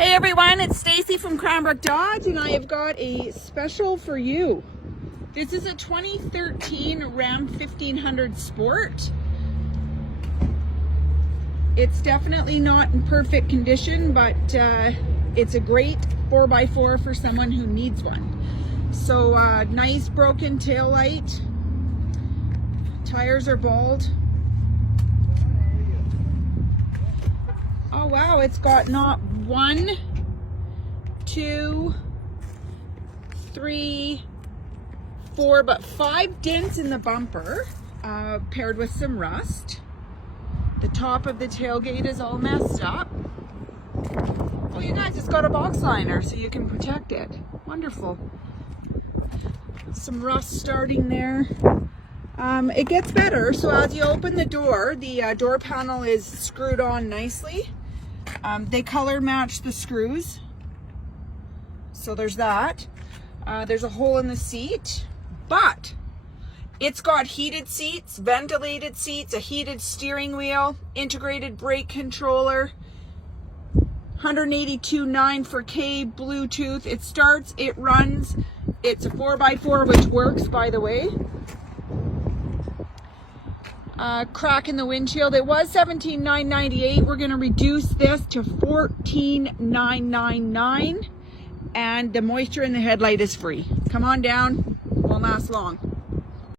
Hey everyone, it's Stacey from Cranbrook Dodge, and I have got a special for you. This is a 2013 Ram 1500 Sport. It's definitely not in perfect condition, but it's a great 4x4 for someone who needs one. So nice broken tail light. Tires are bald. Oh wow, it's got not 1, 2, 3, 4, but 5 dents in the bumper, paired with some rust. The top of the tailgate is all messed up. Oh, you guys, it's got a box liner so you can protect it. Wonderful. Some rust starting there. It gets better. So as you open the door panel is screwed on nicely. They color match the screws. So there's that. There's a hole in the seat, but it's got heated seats, ventilated seats, a heated steering wheel, integrated brake controller, 182.9 for K Bluetooth. It starts, it runs. It's a 4x4, which works, by the way. Crack in the windshield. It was $17,998. We're going to reduce this to $14,999, and the moisture in the headlight is free. Come on down. Won't last long.